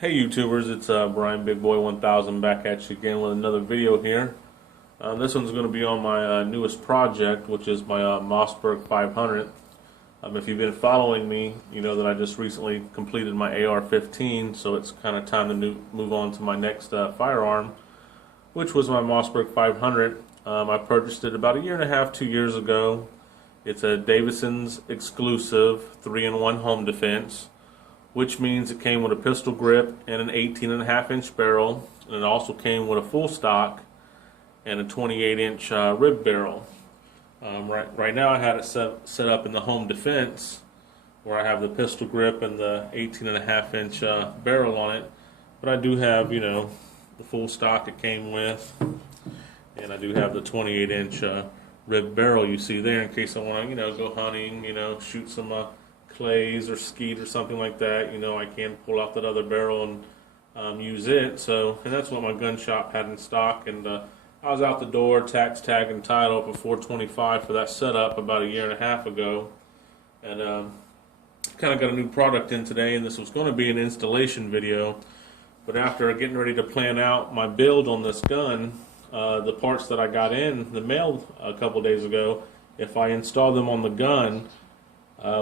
Hey YouTubers, it's Brian Big Boy 1000 back at you again with another video here. This one's going to be on my newest project, which is my Mossberg 500. If you've been following me, you know that I just recently completed my AR-15, so it's kind of time to move on to my next firearm, which was my Mossberg 500. I purchased it about a year and a half, 2 years ago. It's a Davidson's exclusive 3-in-1 home defense, which means it came with a pistol grip and an 18.5-inch barrel, and it also came with a full stock and a 28-inch rib barrel. Right now I had it set up in the home defense, where I have the pistol grip and the 18.5-inch barrel on it, but I do have, the full stock it came with, and I do have the 28-inch rib barrel you see there in case I want to, go hunting, shoot some clays or skeet or something like that. I can pull out that other barrel and use it. So, and that's what my gun shop had in stock. And I was out the door, tax tag and title up at $425 for that setup about a year and a half ago. And kind of got a new product in today, and this was going to be an installation video. But after getting ready to plan out my build on this gun, the parts that I got in the mail a couple days ago, if I install them on the gun,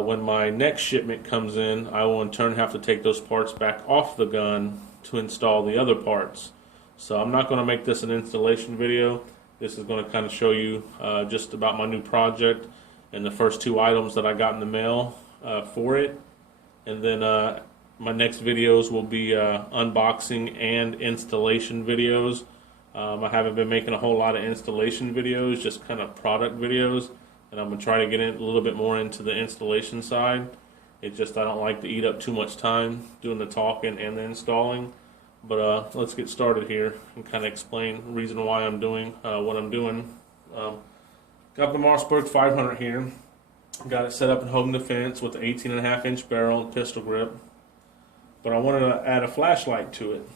when my next shipment comes in, I will in turn have to take those parts back off the gun to install the other parts. So I'm not going to make this an installation video. This is going to kind of show you just about my new project and the first two items that I got in the mail for it. And then my next videos will be unboxing and installation videos. I haven't been making a whole lot of installation videos, just kind of product videos. And I'm going to try to get in a little bit more into the installation side. It's just I don't like to eat up too much time doing the talking and the installing. But let's get started here and kind of explain the reason why I'm doing what I'm doing. Got the Mossberg 500 here. Got it set up in home defense with the 18.5-inch barrel and pistol grip. But I wanted to add a flashlight to it.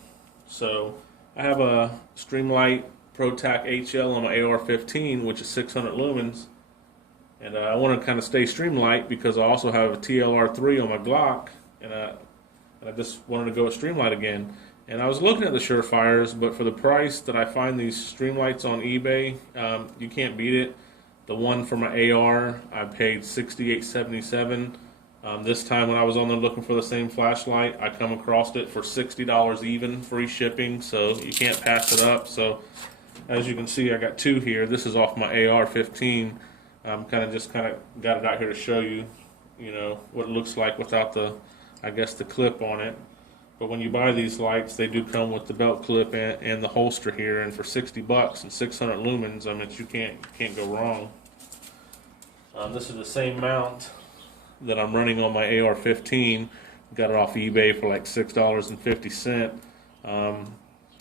So I have a Streamlight ProTac HL on my AR-15, which is 600 lumens. And I want to kind of stay Streamlight because I also have a TLR3 on my Glock, and I just wanted to go with Streamlight again. And I was looking at the Surefires, but for the price that I find these Streamlights on eBay, you can't beat it. The one for my AR, I paid $68.77. This time when I was on there looking for the same flashlight, I come across it for $60 even, free shipping, so you can't pass it up. So as you can see, I got two here. This is off my AR-15. Kind of got it out here to show you, what it looks like without the, the clip on it. But when you buy these lights, they do come with the belt clip and the holster here, and for $60 and 600 lumens, you can't go wrong. This is the same mount that I'm running on my AR-15. Got it off eBay for like $6.50.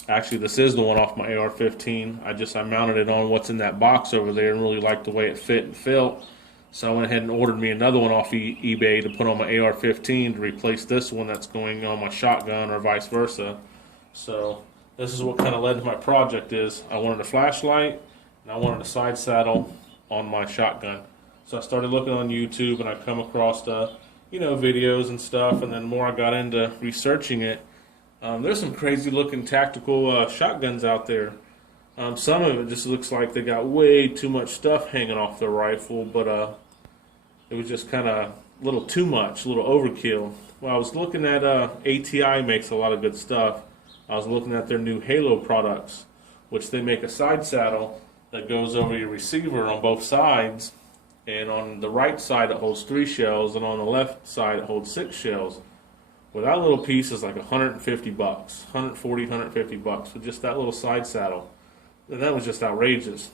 Actually, this is the one off my AR-15. I mounted it on what's in that box over there and really liked the way it fit and felt. So I went ahead and ordered me another one off eBay to put on my AR-15 to replace this one that's going on my shotgun or vice versa. So this is what kind of led to my project is I wanted a flashlight and I wanted a side saddle on my shotgun. So I started looking on YouTube and I come across videos and stuff, and then the more I got into researching it, there's some crazy looking tactical shotguns out there. Some of it just looks like they got way too much stuff hanging off their rifle, but it was just kind of a little too much, a little overkill. Well, I was looking at ATI makes a lot of good stuff. I was looking at their new Halo products, which they make a side saddle that goes over your receiver on both sides, and on the right side it holds 3 shells, and on the left side it holds 6 shells. Well, that little piece is like $150, $140, $150 for just that little side saddle. And that was just outrageous.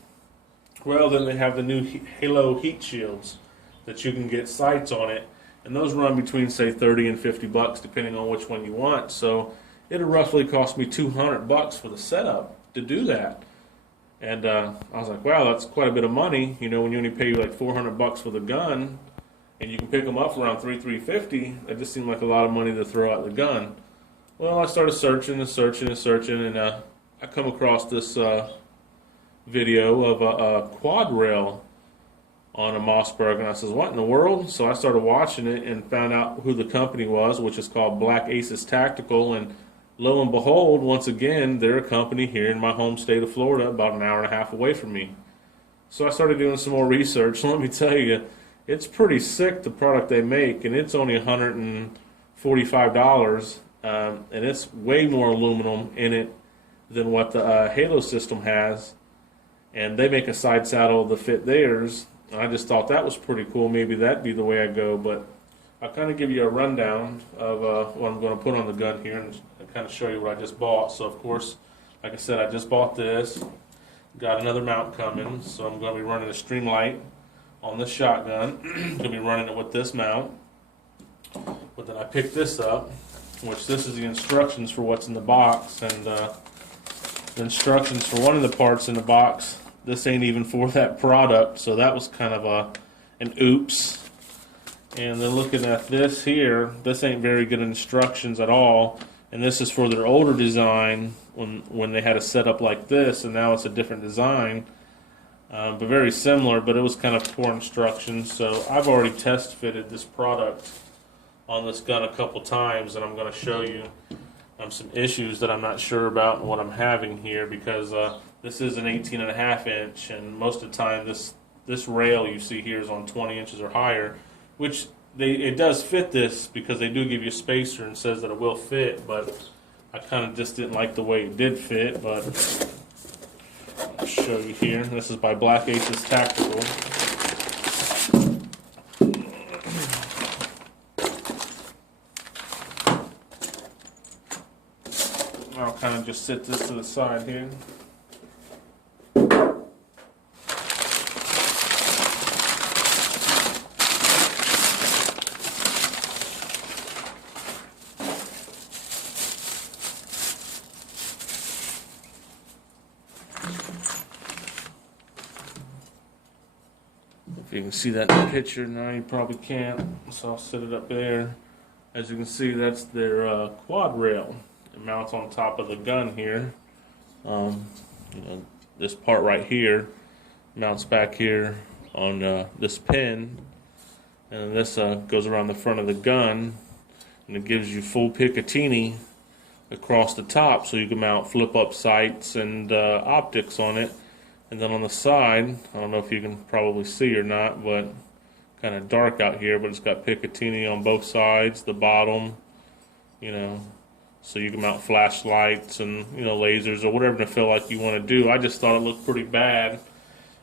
Well, then they have the new Halo heat shields that you can get sights on it, and those run between say $30 and $50 depending on which one you want. So it'll roughly cost me $200 for the setup to do that. And I was like, wow, that's quite a bit of money. When you only pay like $400 for the gun, and you can pick them up for around $350. It just seemed like a lot of money to throw out the gun. Well, I started searching, and I come across this video of a quad rail on a Mossberg, and I says, what in the world? So I started watching it and found out who the company was, which is called Black Aces Tactical, and lo and behold, once again, they're a company here in my home state of Florida, about an hour and a half away from me. So I started doing some more research. Let me tell you, it's pretty sick, the product they make, and it's only $145, and it's way more aluminum in it than what the Halo system has. And they make a side saddle to fit theirs. I just thought that was pretty cool. Maybe that'd be the way I go, but I'll kind of give you a rundown of what I'm going to put on the gun here and kind of show you what I just bought. So, of course, like I said, I just bought this. Got another mount coming, so I'm going to be running a Streamlight on this shotgun. Going to be running it with this mount. But then I picked this up, which this is the instructions for what's in the box, and the instructions for one of the parts in the box, this ain't even for that product, so that was kind of an oops. And then looking at this here, this ain't very good instructions at all, and this is for their older design when they had a setup like this, and now it's a different design, but very similar, but it was kind of poor instructions. So I've already test fitted this product on this gun a couple times, and I'm going to show you some issues that I'm not sure about and what I'm having here, because this is an 18.5 inch, and most of the time this rail you see here is on 20 inches or higher, which it does fit this because they do give you a spacer and says that it will fit, but I kind of just didn't like the way it did fit. But I'll show you here. This is by Black Aces Tactical. I'll kind of just sit this to the side here. If you can see that in the picture, now you probably can't, so I'll set it up there. As you can see, that's their quad rail. It mounts on top of the gun here. This part right here mounts back here on this pin, and this goes around the front of the gun, and it gives you full Picatinny across the top, so you can mount flip-up sights and optics on it. And then on the side, I don't know if you can probably see or not, but kind of dark out here, but it's got Picatinny on both sides, the bottom, so you can mount flashlights and, lasers or whatever to feel like you want to do. I just thought it looked pretty bad,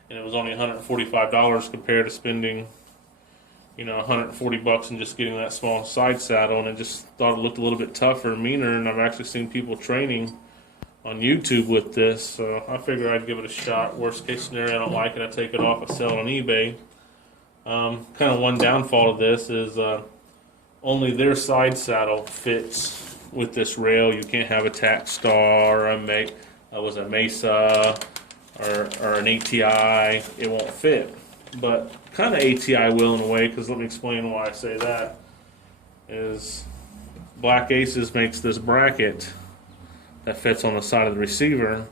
and it was only $145 compared to spending, $140 and just getting that small side saddle, and I just thought it looked a little bit tougher and meaner, and I've actually seen people training on YouTube with this, so I figured I'd give it a shot. Worst case scenario, I don't like it, I take it off, I sell it on eBay. Kind of one downfall of this is only their side saddle fits with this rail. You can't have a Tac Star or a Mesa or an ATI. It won't fit, but kind of ATI will in a way, because let me explain why I say that. Is Black Aces makes this bracket that fits on the side of the receiver,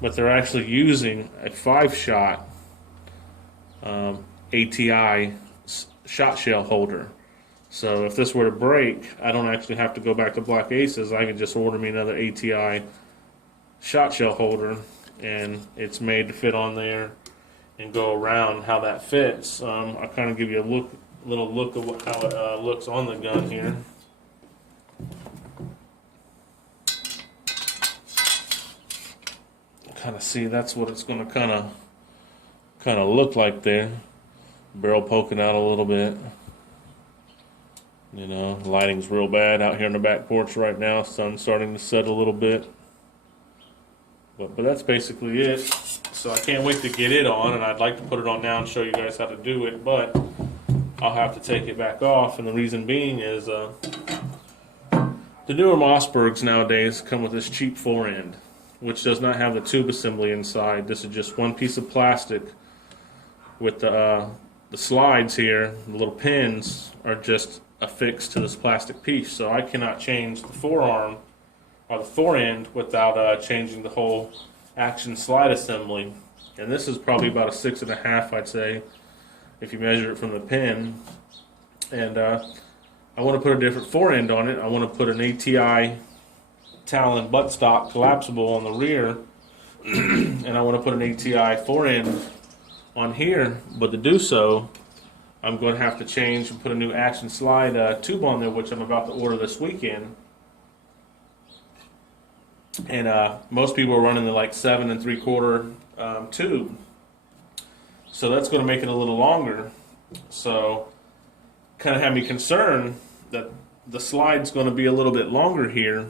but they're actually using a 5-shot ATI shot shell holder. So if this were to break, I don't actually have to go back to Black Aces. I can just order me another ATI shot shell holder, and it's made to fit on there and go around how that fits. I'll kind of give you a little look of how it looks on the gun here. Kind of see, that's what it's going to kind of look like there. Barrel poking out a little bit. Lighting's real bad out here on the back porch right now. Sun's starting to set a little bit. But that's basically it. So I can't wait to get it on, and I'd like to put it on now and show you guys how to do it, but I'll have to take it back off, and the reason being is the newer Mossbergs nowadays come with this cheap Forend, which does not have the tube assembly inside. This is just one piece of plastic with the slides here. The little pins are just affixed to this plastic piece, so I cannot change the forearm or the forend without changing the whole action slide assembly. And this is probably about a 6.5, I'd say, if you measure it from the pin. And I want to put a different forend on it. I want to put an ATI Talon buttstock collapsible on the rear, and I want to put an ATI Forend on here. But to do so, I'm going to have to change and put a new action slide tube on there, which I'm about to order this weekend. And most people are running the like 7 3/4 tube, so that's going to make it a little longer. So kind of had me concerned that the slide's going to be a little bit longer here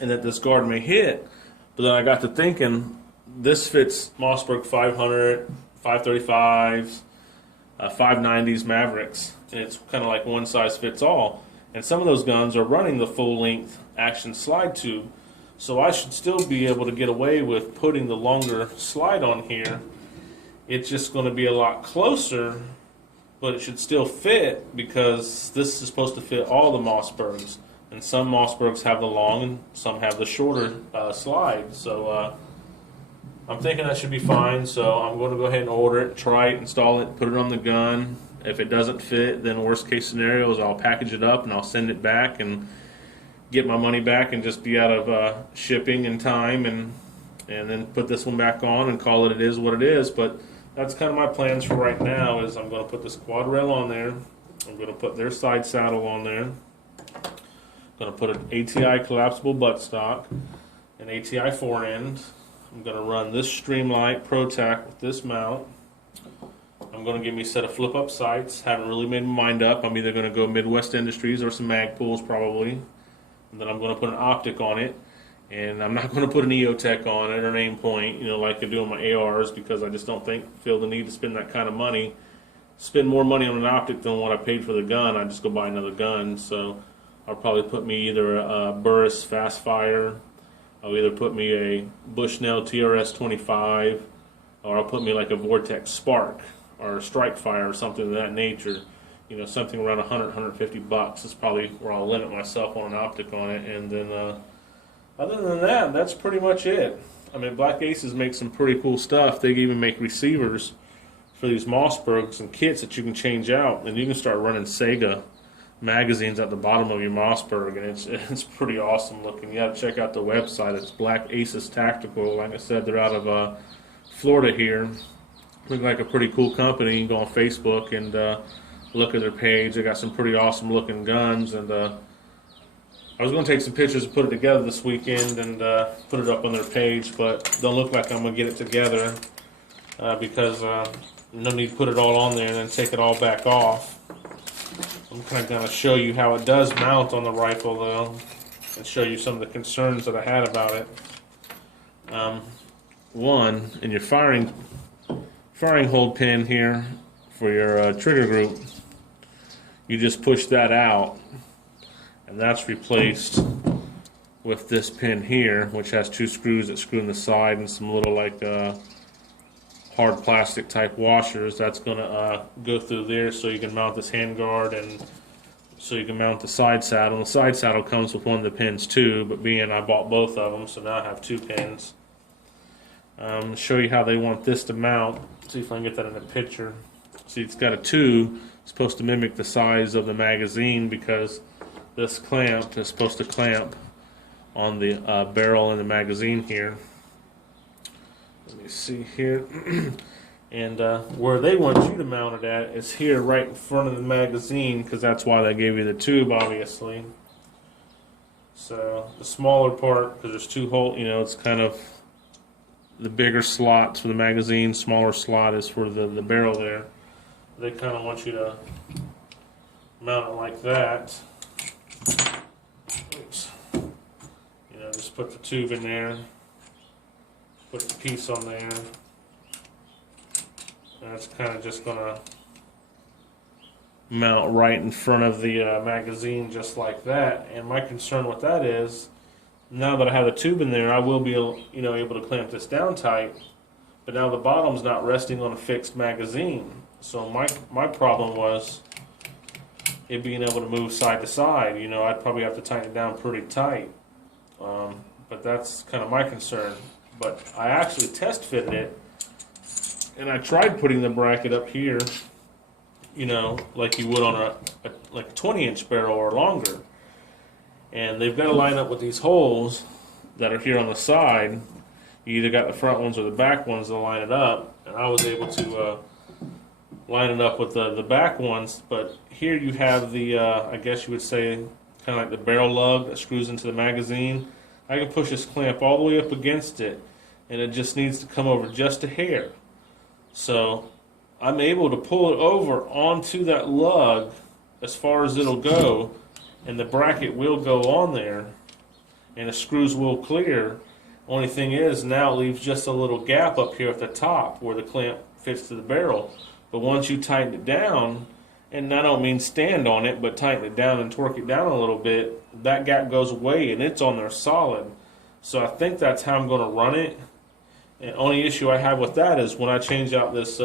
and that this guard may hit. But then I got to thinking, this fits Mossberg 500, 535s, 590s Mavericks, and it's kind of like one size fits all. And some of those guns are running the full length action slide tube, so I should still be able to get away with putting the longer slide on here. It's just going to be a lot closer, but it should still fit because this is supposed to fit all the Mossbergs. And some Mossbergs have the long and some have the shorter slide. So I'm thinking that should be fine. So I'm going to go ahead and order it, try it, install it, put it on the gun. If it doesn't fit, then worst case scenario is I'll package it up and I'll send it back and get my money back and just be out of shipping and time, and then put this one back on and call it is what it is. But that's kind of my plans for right now. Is I'm going to put this quad rail on there. I'm going to put their side saddle on there. I'm going to put an ATI collapsible buttstock, an ATI Forend. I'm going to run this Streamlight ProTac with this mount. I'm going to give me a set of flip-up sights. Haven't really made my mind up. I'm either going to go Midwest Industries or some Magpools probably. And then I'm going to put an optic on it. And I'm not going to put an EOTech on it or an aim point, you know, like I do on my ARs, because I just don't feel the need to spend that kind of money. Spend more money on an optic than what I paid for the gun. I just go buy another gun. So I'll probably put me either a Burris Fast Fire. I'll either put me a Bushnell TRS 25, or I'll put me like a Vortex Spark or a Strike Fire or something of that nature. You know, something around 100, 150 bucks is probably where I'll limit myself on an optic on it. And then other than that, that's pretty much it. I mean, Black Aces make some pretty cool stuff. They even make receivers for these Mossbergs and kits that you can change out, and you can start running Sega magazines at the bottom of your Mossberg, and it's pretty awesome looking. You got to check out the website. It's Black Aces Tactical. Like I said, they're out of Florida here. Look like a pretty cool company. You can go on Facebook and look at their page. They got some pretty awesome looking guns, and I was going to take some pictures and put it together this weekend and put it up on their page, but don't look like I'm going to get it together because no need to put it all on there and then take it all back off. I'm kind of going to show you how it does mount on the rifle, though, and show you some of the concerns that I had about it. One, in your firing hold pin here for your trigger group, you just push that out, and that's replaced with this pin here, which has 2 screws that screw in the side and some little like hard plastic type washers. That's going to go through there so you can mount this handguard, and so you can mount the side saddle. And the side saddle comes with one of the pins too, but being I bought both of them, so now I have 2 pins. Show you how they want this to mount. See if I can get that in a picture. See, it's got a tube. It's supposed to mimic the size of the magazine, because this clamp is supposed to clamp on the barrel in the magazine here. Let me see here. And where they want you to mount it at is here right in front of the magazine, because that's why they gave you the tube, obviously. So the smaller part, because there's 2 holes, you know, it's kind of the bigger slots for the magazine, smaller slot is for the barrel there. They kind of want you to mount it like that. Oops. You know, just put the tube in there, put the piece on there, and that's kind of just going to mount right in front of the magazine, just like that. And my concern with that is, now that I have the tube in there, I will be able to clamp this down tight, but now the bottom's not resting on a fixed magazine. So my problem was it being able to move side to side. You know, I'd probably have to tighten it down pretty tight. But that's kind of my concern. But I actually test fitted it, and I tried putting the bracket up here, you know, like you would on like a 20-inch barrel or longer. and they've got to line up with these holes that are here on the side. You either got the front ones or the back ones to line it up, and I was able to line it up with the back ones. But here you have the I guess you would say kind of like the barrel lug that screws into the magazine. I can push this clamp all the way up against it, and it just needs to come over just a hair. So I'm able to pull it over onto that lug as far as it'll go, and the bracket will go on there, and the screws will clear. Only thing is, now it leaves just a little gap up here at the top where the clamp fits to the barrel. But once you tighten it down, and I don't mean stand on it, but tighten it down and torque it down a little bit, that gap goes away and it's on there solid. So I think that's how I'm going to run it. And only issue I have with that is when I change out this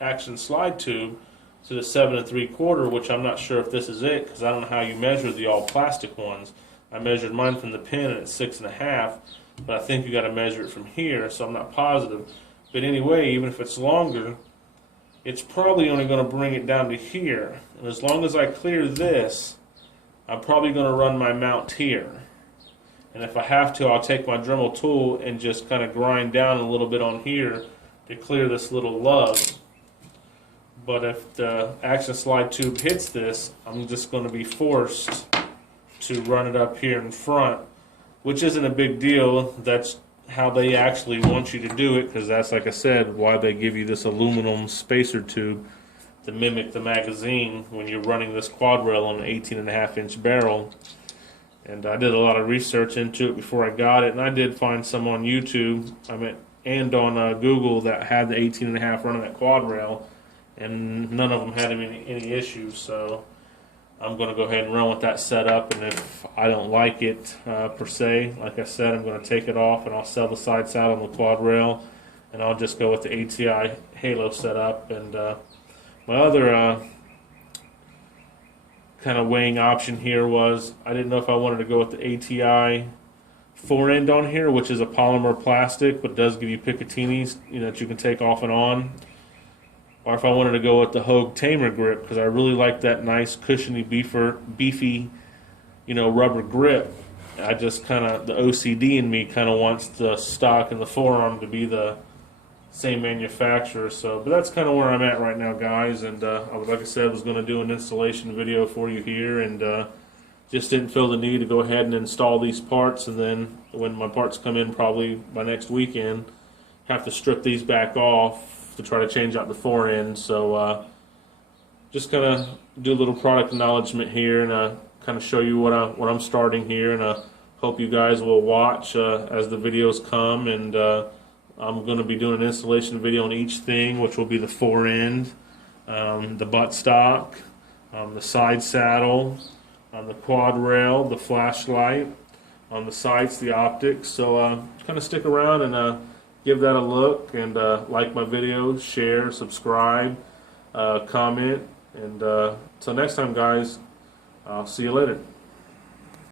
action slide tube to the 7 3/4, which I'm not sure if this is it, because I don't know how you measure the all plastic ones. I measured mine from the pin and it's 6.5, but I think you got to measure it from here, so I'm not positive. But anyway, even if it's longer, it's probably only going to bring it down to here. And as long as I clear this, I'm probably going to run my mount here. And if I have to, I'll take my Dremel tool and just kind of grind down a little bit on here to clear this little lug. But if the action slide tube hits this, I'm just going to be forced to run it up here in front, which isn't a big deal. That's how they actually want you to do it, because that's, like I said, why they give you this aluminum spacer tube to mimic the magazine when you're running this quad rail on an 18.5-inch barrel. And I did a lot of research into it before I got it, and I did find some on YouTube and on Google that had the 18.5 running that quad rail, and none of them had any issues. So I'm going to go ahead and run with that setup, and if I don't like it per se, like I said, I'm going to take it off and I'll sell the side saddle on the quad rail, and I'll just go with the ATI Halo setup. And my other kind of weighing option here was I didn't know if I wanted to go with the ATI Forend on here, which is a polymer plastic but does give you Picatinis, that you can take off and on, or if I wanted to go with the Hogue Tamer grip, because I really like that nice cushiony beefy rubber grip. I just kind of, the OCD in me kind of wants the stock and the forearm to be the same manufacturer. So, but that's kind of where I'm at right now, guys. And like I said, I was going to do an installation video for you here, and just didn't feel the need to go ahead and install these parts, and then when my parts come in probably by next weekend, have to strip these back off to try to change out the Forend. So just kind of do a little product acknowledgement here, and kind of show you what I'm starting here, and hope you guys will watch as the videos come. And I'm going to be doing an installation video on each thing, which will be the Forend, the buttstock, the side saddle, on the quad rail, the flashlight, on the sights, the optics. So kind of stick around and give that a look, and like my videos, share, subscribe, comment, and till next time, guys, I'll see you later.